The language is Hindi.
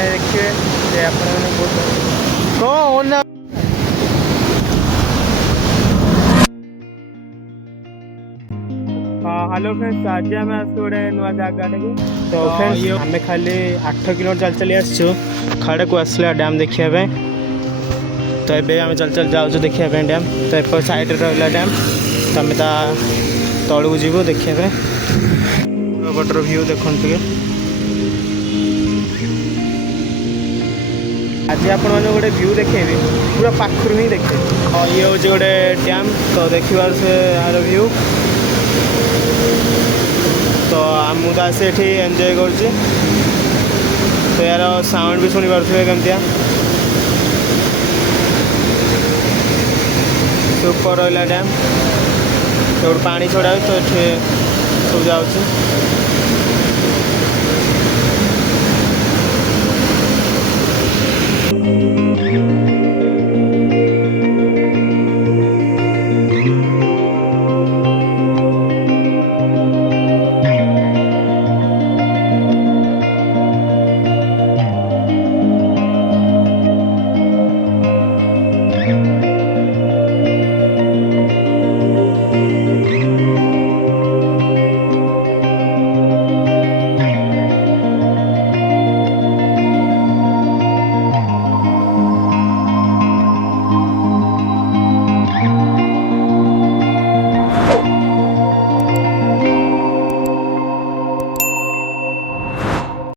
आपने देखिए ये आपने कौन हेलो फ्रेंड्स आज आम आस गोटे नुआ जगह तो फ्रेंड्स आम खाली 8 किलोमीटर चल चली आसु खड़कवासला डैम देखा। तो ये आम चल चल जाऊँ देखा डैम। तो एप साइड रहा डैम तो आम तलू जीवु देखा पटर व्यू देखते टे। आज आपण मैंने गोटे व्यू देखेबी पूरा पाखर ही देखे। ये हूँ गोटे डैम तो देखिबार से यार व्यू तो मुझे आसे ये एंजॉय कर तो यार साउंड भी शुणी पारे कमिया सुपर रहा डैम तो पानी छड़ा तो ये सब जाऊँ